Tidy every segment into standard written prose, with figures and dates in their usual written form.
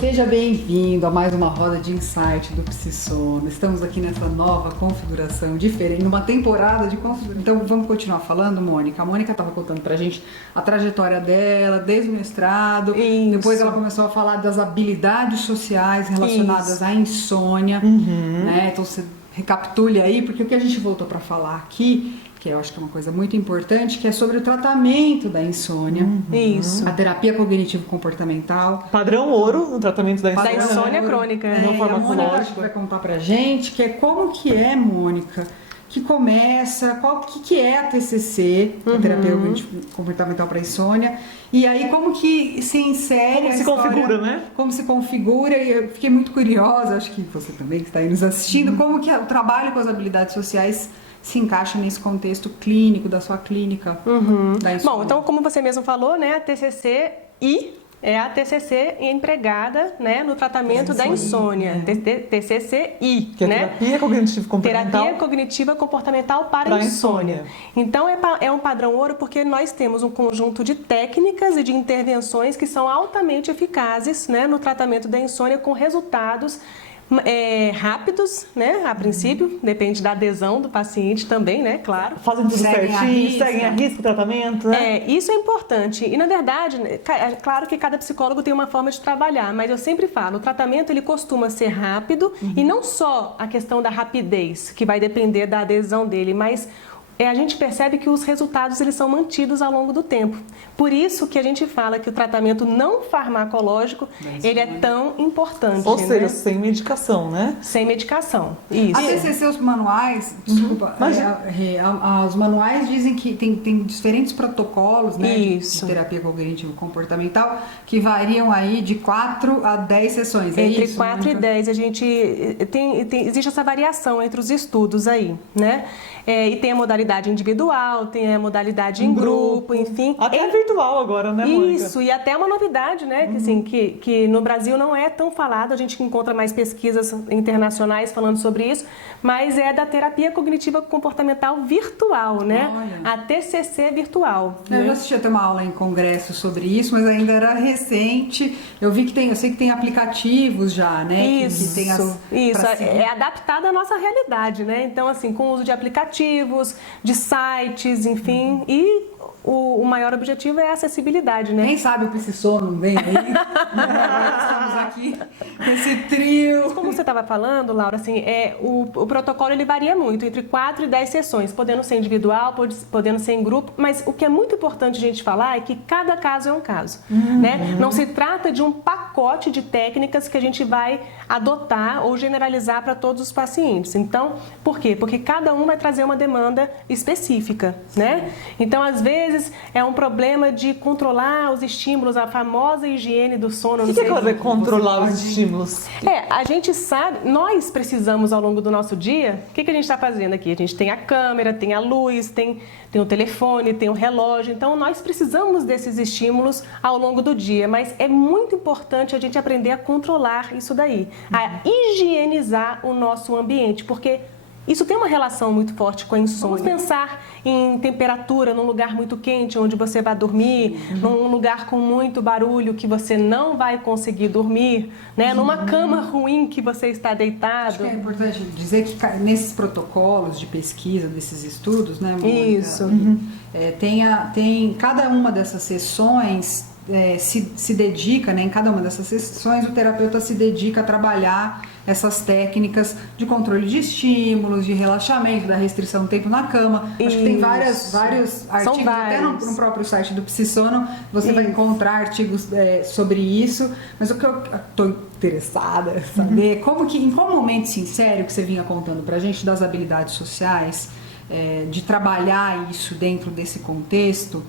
Seja bem-vindo a mais uma roda de insight do PsiSono. Estamos aqui nessa nova configuração diferente, numa temporada de configuração. Então vamos continuar falando, Mônica. A Mônica estava contando pra gente a trajetória dela, desde o mestrado. Isso. Depois ela começou a falar das habilidades sociais relacionadas à insônia. Né? Então você recapitule aí, porque o que a gente voltou para falar aqui, que eu acho que é uma coisa muito importante, que é sobre o tratamento da insônia. Isso. A terapia cognitivo-comportamental. Padrão ouro no tratamento da insônia. Da insônia crônica. A Mônica acho que vai contar pra gente que é como que é, Mônica, que começa, que é a TCC, a terapia cognitivo-comportamental para insônia, e aí como que se insere Como a se história, configura, né? Como se configura, e eu fiquei muito curiosa, acho que você também que está aí nos assistindo, como que o trabalho com as habilidades sociais se encaixa nesse contexto clínico, da sua clínica da insônia. Bom, então como você mesmo falou, né, a TCC-I é a TCC empregada, né, no tratamento da insônia. TCC-I, Que é né? terapia cognitivo-comportamental. Terapia cognitiva comportamental para a insônia. Então é um padrão ouro porque nós temos um conjunto de técnicas e de intervenções que são altamente eficazes, né, no tratamento da insônia com resultados rápidos, né? A princípio, depende da adesão do paciente também, né? Claro. Fazem tudo certinho, seguem a risco o tratamento, né? Isso é importante. E, na verdade, é claro que cada psicólogo tem uma forma de trabalhar, mas eu sempre falo, o tratamento ele costuma ser rápido e não só a questão da rapidez, que vai depender da adesão dele, mas a gente percebe que os resultados eles são mantidos ao longo do tempo. Por isso que a gente fala que o tratamento não farmacológico ele é tão importante. Ou seja, né? sem medicação, né? Sem medicação. Isso. A TCC, os manuais, desculpa, os manuais dizem que tem diferentes protocolos, né, de terapia cognitivo-comportamental que variam aí de 4 a 10 sessões, é entre isso? 4 e 10, a gente existe essa variação entre os estudos aí, né? E tem a modalidade individual, tem a modalidade em grupo, enfim. Até virtual agora, né, Mônica? Isso, e até uma novidade, né, que, assim, que no Brasil não é tão falado, a gente encontra mais pesquisas internacionais falando sobre isso, mas é da terapia cognitiva comportamental virtual, né? Olha. A TCC virtual. Eu já assisti até uma aula em congresso sobre isso, mas ainda era recente. Eu sei que tem aplicativos já, né? Isso, que tem é adaptado à nossa realidade, né? Então, assim, com o uso de aplicativos, de sites, enfim, e o maior objetivo é a acessibilidade, né? Nem sabe o PsiSono, não vem aí. Nós estamos aqui nesse trio. Como você estava falando, Laura, assim, o protocolo ele varia muito, entre 4 e 10 sessões, podendo ser individual, podendo ser em grupo, mas o que é muito importante a gente falar é que cada caso é um caso, né? Não se trata de um pacote de técnicas que a gente vai adotar ou generalizar para todos os pacientes. Então, por quê? Porque cada um vai trazer uma demanda específica, né? Então, às vezes, é um problema de controlar os estímulos, a famosa higiene do sono. O que é fazer controlar os estímulos? A gente sabe, nós precisamos ao longo do nosso dia, o que a gente está fazendo aqui? A gente tem a câmera, tem a luz, tem o telefone, tem o relógio, então nós precisamos desses estímulos ao longo do dia, mas é muito importante a gente aprender a controlar isso daí, a higienizar o nosso ambiente, porque isso tem uma relação muito forte com a insônia. Vamos pensar em temperatura, num lugar muito quente, onde você vai dormir, num lugar com muito barulho que você não vai conseguir dormir, né? Numa cama ruim que você está deitado. Acho que é importante dizer que nesses protocolos de pesquisa, desses estudos, né, Mônica? Isso. Tem cada uma dessas sessões se dedica, né, em cada uma dessas sessões o terapeuta se dedica a trabalhar essas técnicas de controle de estímulos, de relaxamento, da restrição do tempo na cama. Acho que tem vários artigos, até no próprio site do PsiSono você vai encontrar artigos sobre isso, mas o que eu estou interessada em saber em qual momento sincero que você vinha contando pra gente das habilidades sociais, de trabalhar isso dentro desse contexto.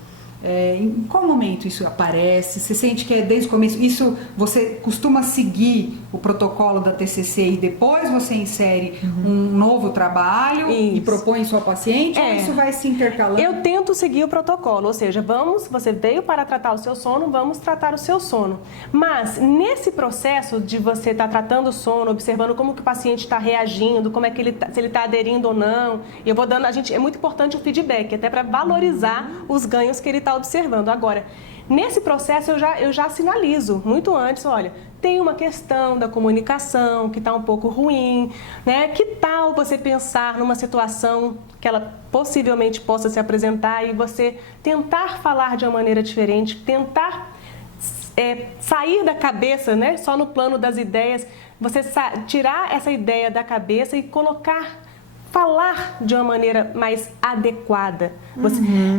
Em qual momento isso aparece? Você sente que é desde o começo? Isso você costuma seguir o protocolo da TCC e depois você insere um novo trabalho e propõe sua paciente? Ou isso vai se intercalando? Eu tento seguir o protocolo, ou seja, você veio para tratar o seu sono, vamos tratar o seu sono. Mas nesse processo de você estar tratando o sono, observando como que o paciente está reagindo, como é que se ele está aderindo ou não, eu vou dando, é muito importante o feedback, até para valorizar os ganhos que ele está está observando. Agora, nesse processo eu já sinalizo muito antes, olha, tem uma questão da comunicação que está um pouco ruim, né? Que tal você pensar numa situação que ela possivelmente possa se apresentar e você tentar falar de uma maneira diferente, tentar sair da cabeça, né? Só no plano das ideias, você tirar essa ideia da cabeça e falar de uma maneira mais adequada.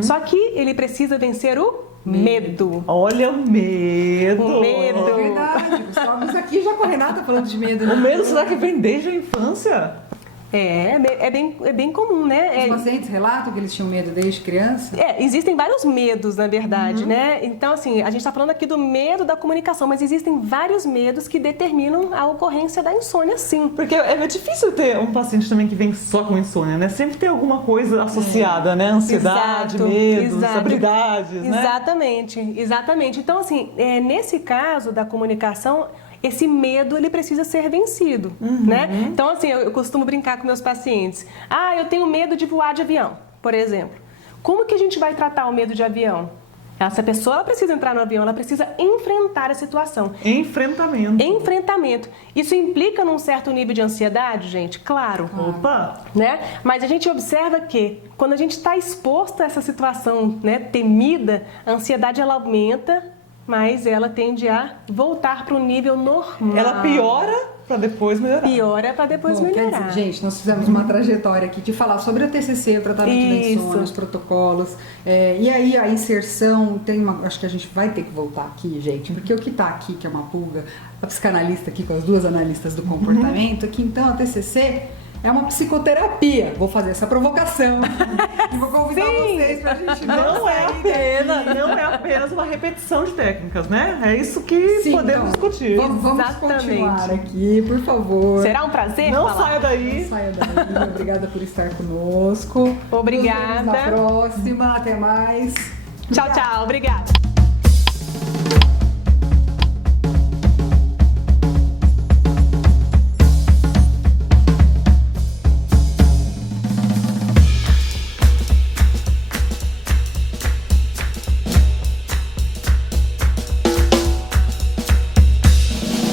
Só que ele precisa vencer o medo. Olha o medo. O medo. É verdade. Estamos aqui já com a Renata falando de medo. O medo, será que vem desde a infância? É bem comum, né? Os pacientes relatam que eles tinham medo desde criança? Existem vários medos, na verdade, né? Então, assim, a gente está falando aqui do medo da comunicação, mas existem vários medos que determinam a ocorrência da insônia, sim. Porque é difícil ter um paciente também que vem só com insônia, né? Sempre tem alguma coisa associada, né? Ansiedade, medos, habilidades, né? Exatamente. Então, assim, nesse caso da comunicação, esse medo, ele precisa ser vencido, né? Então, assim, eu costumo brincar com meus pacientes. Eu tenho medo de voar de avião, por exemplo. Como que a gente vai tratar o medo de avião? Essa pessoa, ela precisa entrar no avião, ela precisa enfrentar a situação. Enfrentamento. Isso implica num certo nível de ansiedade, gente? Claro. Opa! Né? Mas a gente observa que quando a gente está exposto a essa situação, né, temida, a ansiedade, ela aumenta, mas ela tende a voltar para o nível normal. Ela piora para depois melhorar. Quer dizer, gente, nós fizemos uma trajetória aqui de falar sobre o TCC, o tratamento da insônia, os protocolos. E aí a inserção, acho que a gente vai ter que voltar aqui, gente, porque o que está aqui, que é uma pulga, a psicanalista aqui com as duas analistas do comportamento, que então a TCC é uma psicoterapia. Vou fazer essa provocação e vou convidar vocês pra gente não é apenas uma repetição de técnicas, né? É isso que podemos discutir. Vamos continuar aqui, por favor. Será um prazer? Não saia daí. Não saia daí. Obrigada por estar conosco. Obrigada. Nos vemos na próxima. Até mais. Tchau. Obrigada.